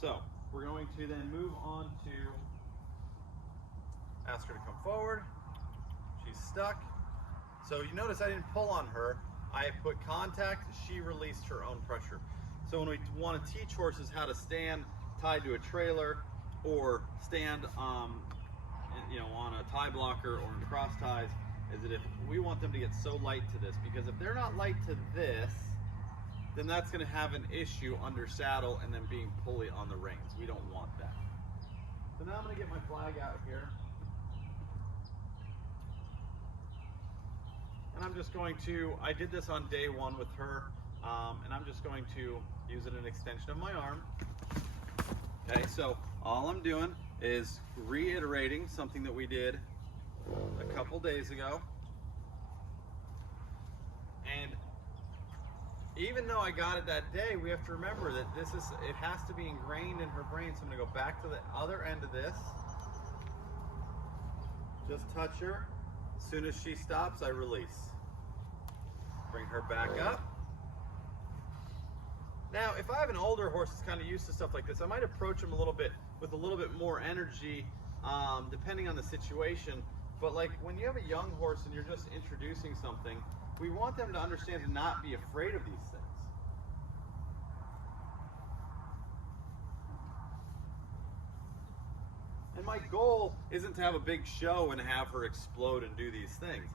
So we're going to then move on to ask her to come forward. She's stuck. So you notice I didn't pull on her. I put contact, she released her own pressure. So when we want to teach horses how to stand tied to a trailer or stand on a tie blocker or in cross ties, is that if we want them to get so light to this, because if they're not light to this, then that's going to have an issue under saddle and then being pulley on the reins. We don't want that. So now I'm going to get my flag out here. And I'm just going to, I did this on day one with her, and I'm just going to use it as an extension of my arm. Okay, so all I'm doing is reiterating something that we did a couple days ago. And even though I got it that day, we have to remember that it has to be ingrained in her brain. So I'm gonna go back to the other end of this. Just touch her. As soon as she stops, I release. Bring her back up. Now, if I have an older horse that's kind of used to stuff like this, I might approach him with a little bit more energy, depending on the situation. But like when you have a young horse and you're just introducing something, we want them to understand to not be afraid of these things. And my goal isn't to have a big show and have her explode and do these things.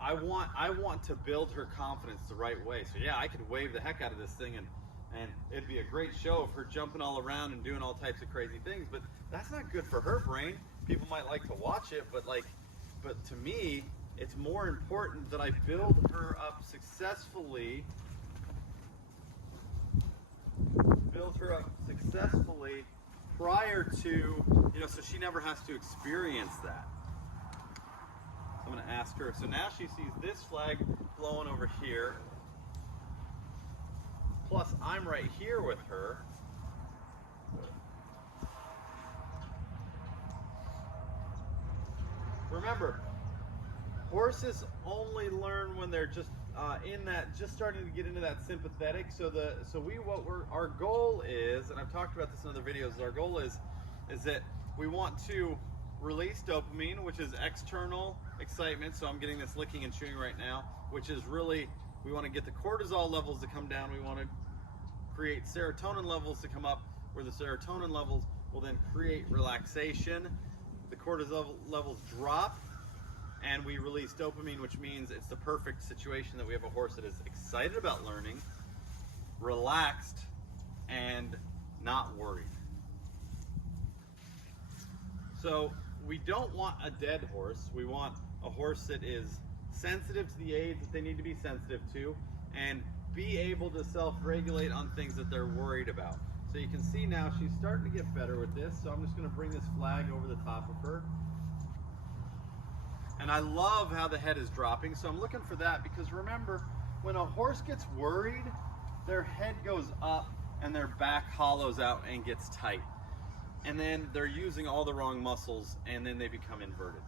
I want to build her confidence the right way. So yeah, I could wave the heck out of this thing and it'd be a great show of her jumping all around and doing all types of crazy things, but that's not good for her brain. People might like to watch it, but to me, it's more important that I build her up successfully prior to, so she never has to experience that. I'm going to ask her. So now she sees this flag blowing over here. Plus, I'm right here with her. Remember, horses only learn when they're just just starting to get into that sympathetic. Our goal is, and I've talked about this in other videos. Our goal is that we want to release dopamine, which is external excitement. So I'm getting this licking and chewing right now, which is really, we want to get the cortisol levels to come down. We want to create serotonin levels to come up, where the serotonin levels will then create relaxation. The cortisol levels drop, and we release dopamine, which means it's the perfect situation that we have a horse that is excited about learning, relaxed, and not worried. So we don't want a dead horse. We want a horse that is sensitive to the aids that they need to be sensitive to, and be able to self-regulate on things that they're worried about. So you can see now she's starting to get better with this. So I'm just going to bring this flag over the top of her. And I love how the head is dropping. So I'm looking for that, because remember, when a horse gets worried, their head goes up and their back hollows out and gets tight. And then they're using all the wrong muscles, and then they become inverted.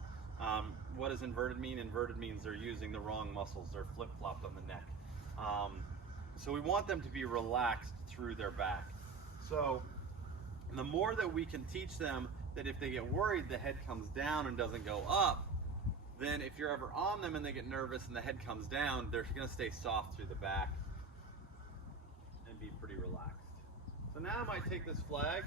What does inverted mean? Inverted means they're using the wrong muscles. They're flip-flopped on the neck. So we want them to be relaxed through their back. So the more that we can teach them that if they get worried, the head comes down and doesn't go up, then if you're ever on them and they get nervous and the head comes down, they're going to stay soft through the back and be pretty relaxed. So now I might take this flag.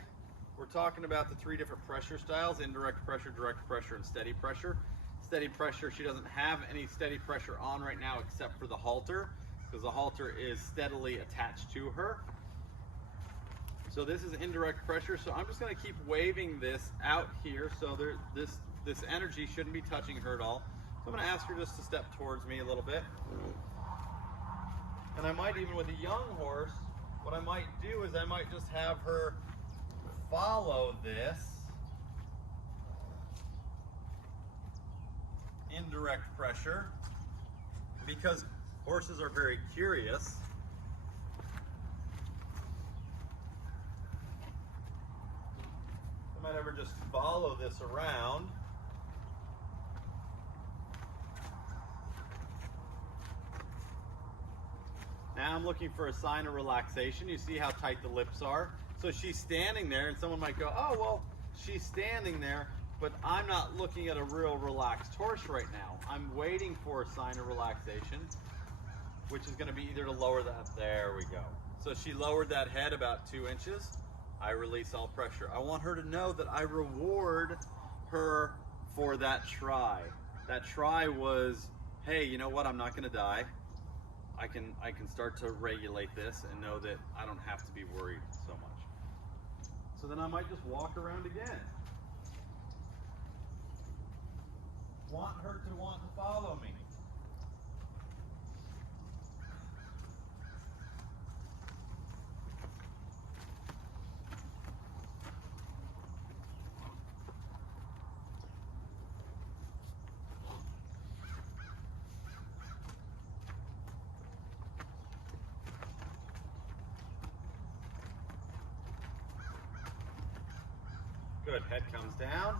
We're talking about the 3 different pressure styles: indirect pressure, direct pressure, and steady pressure. Steady pressure, she doesn't have any steady pressure on right now except for the halter, because the halter is steadily attached to her. So this is indirect pressure. So I'm just going to keep waving this out here. So this energy shouldn't be touching her at all. So I'm going to ask her just to step towards me a little bit. And I might, even with a young horse, what I might do is I might just have her follow this indirect pressure, because horses are very curious. I might ever just follow this around. Now I'm looking for a sign of relaxation. You see how tight the lips are. So she's standing there, and someone might go, oh, well, she's standing there, but I'm not looking at a real relaxed horse right now. I'm waiting for a sign of relaxation, which is going to be either to lower that. There we go. So she lowered that head about 2 inches. I release all pressure. I want her to know that I reward her for that try. That try was, hey, you know what? I'm not going to die. I can start to regulate this and know that I don't have to be worried so much. So then I might just walk around again. Want her to want to follow me. Good, head comes down.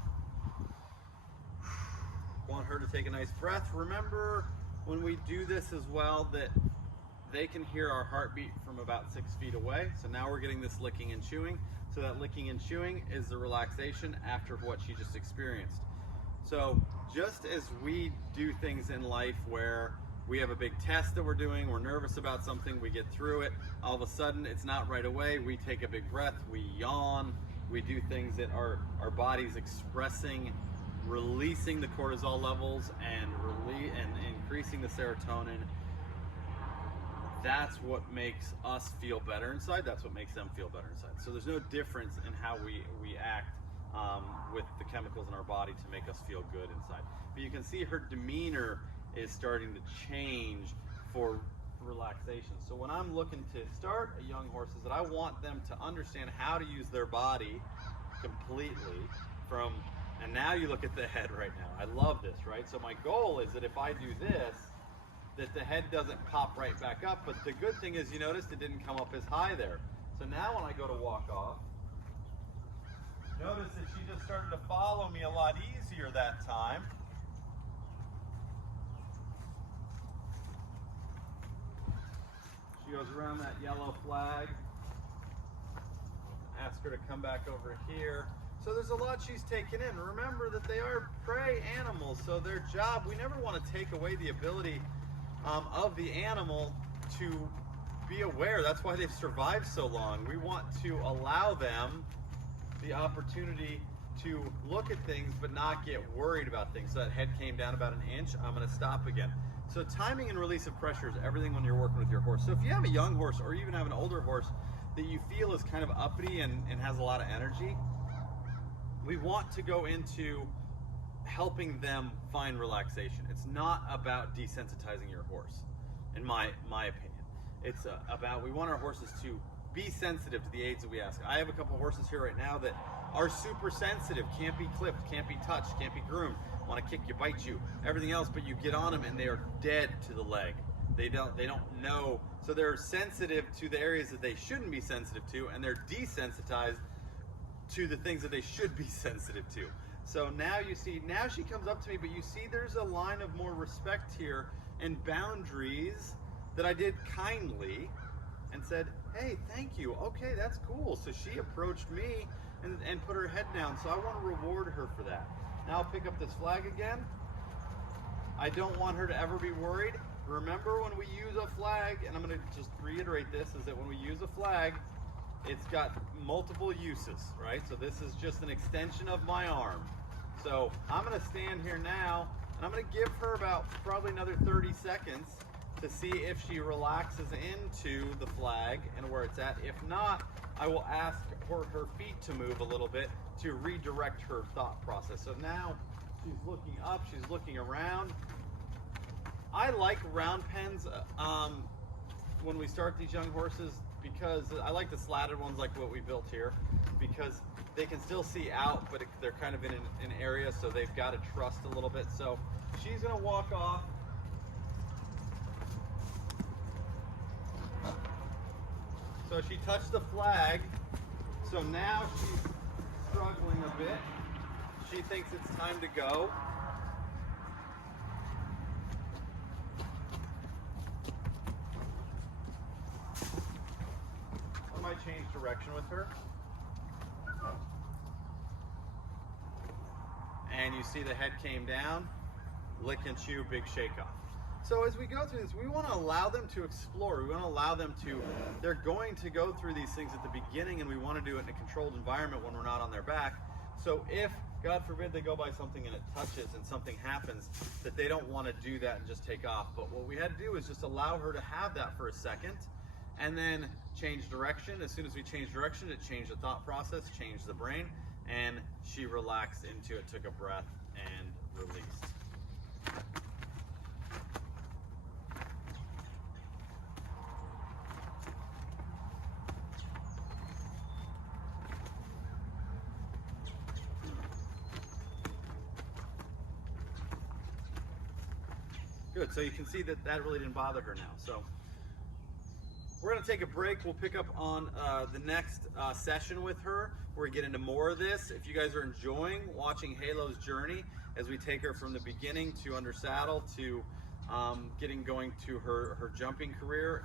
Want her to take a nice breath. Remember when we do this as well that they can hear our heartbeat from about 6 feet away. So now we're getting this licking and chewing. So that licking and chewing is the relaxation after what she just experienced. So just as we do things in life where we have a big test that we're doing, we're nervous about something, we get through it, all of a sudden it's not right away, we take a big breath, we yawn, we do things that our body's expressing, releasing the cortisol levels and increasing the serotonin. That's what makes us feel better inside. That's what makes them feel better inside. So there's no difference in how we act with the chemicals in our body to make us feel good inside. But you can see her demeanor is starting to change for relaxation. So when I'm looking to start a young horse, is that I want them to understand how to use their body completely from, and now you look at the head right now. I love this, right? So my goal is that if I do this, that the head doesn't pop right back up. But the good thing is, you noticed it didn't come up as high there. So now when I go to walk off, notice that she just started to follow me a lot easier that time. She goes around that yellow flag. Ask her to come back over here. So there's a lot she's taken in. Remember that they are prey animals, so their job, we never want to take away the ability of the animal to be aware. That's why they've survived so long. We want to allow them the opportunity to look at things but not get worried about things. So that head came down about 1 inch. I'm going to stop again. So timing and release of pressure is everything when you're working with your horse. So if you have a young horse or even have an older horse that you feel is kind of uppity and has a lot of energy, we want to go into helping them find relaxation. It's not about desensitizing your horse, in my opinion. It's about, we want our horses to be sensitive to the aids that we ask. I have a couple horses here right now that are super sensitive, can't be clipped, can't be touched, can't be groomed, want to kick you, bite you, everything else, but you get on them and they are dead to the leg. They don't know, so they're sensitive to the areas that they shouldn't be sensitive to, and they're desensitized to the things that they should be sensitive to. So now you see, now she comes up to me, but you see there's a line of more respect here and boundaries that I did kindly and said, hey, thank you, okay, that's cool. So she approached me and put her head down, so I want to reward her for that. Now I'll pick up this flag again. I don't want her to ever be worried. Remember, when we use a flag, and I'm going to just reiterate this, is that when we use a flag, it's got multiple uses, right? So this is just an extension of my arm. So I'm going to stand here now, and I'm going to give her about probably another 30 seconds to see if she relaxes into the flag and where it's at. If not, I will ask her feet to move a little bit to redirect her thought process. So now she's looking up, she's looking around. I like round pens when we start these young horses, because I like the slatted ones like what we built here, because they can still see out, but they're kind of in an area, so they've got to trust a little bit. So she's going to walk off. So she touched the flag, so now she's struggling a bit. She thinks it's time to go. I might change direction with her. and you see the head came down, lick and chew, big shake off. So as we go through this, we want to allow them to explore. We want to allow them to, they're going to go through these things at the beginning, and we want to do it in a controlled environment when we're not on their back. So if, God forbid, they go by something and it touches and something happens, that they don't want to do that and just take off. But what we had to do is just allow her to have that for a second, and then change direction. As soon as we changed direction, it changed the thought process, changed the brain, and she relaxed into it, took a breath, and released. Good, so you can see that that really didn't bother her now. So we're gonna take a break. We'll pick up on the next session with her. We're gonna get into more of this. If you guys are enjoying watching Halo's journey as we take her from the beginning to under saddle to getting going to her jumping career,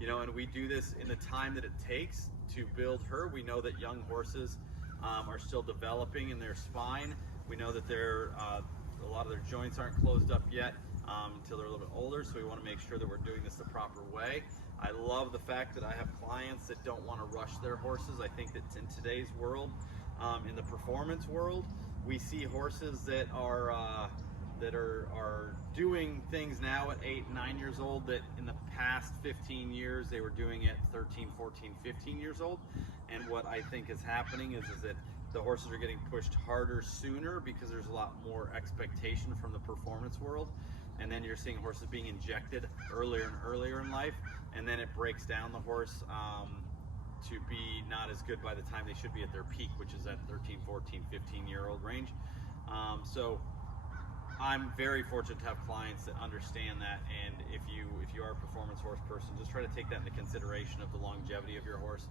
you know, and we do this in the time that it takes to build her. We know that young horses are still developing in their spine. We know that a lot of their joints aren't closed up yet until they're a little bit older, so we want to make sure that we're doing this the proper way. I love the fact that I have clients that don't want to rush their horses. I think that in today's world, in the performance world, we see horses that are doing things now at 8, 9 years old that in the past 15 years they were doing at 13, 14, 15 years old. And what I think is happening is that the horses are getting pushed harder sooner because there's a lot more expectation from the performance world. And then you're seeing horses being injected earlier and earlier in life, and then it breaks down the horse to be not as good by the time they should be at their peak, which is at 13, 14, 15-year-old range. So I'm very fortunate to have clients that understand that, and if you are a performance horse person, just try to take that into consideration of the longevity of your horse,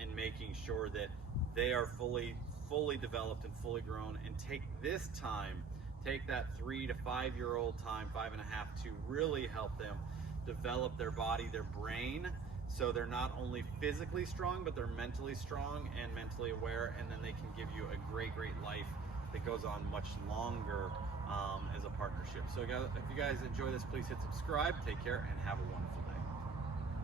and making sure that they are fully developed and fully grown, and take this time, take that 3 to 5 year old time, 5.5, to really help them develop their body, their brain, so they're not only physically strong, but they're mentally strong and mentally aware, and then they can give you a great life that goes on much longer as a partnership. So if you guys enjoy this, please hit subscribe, take care, and have a wonderful day.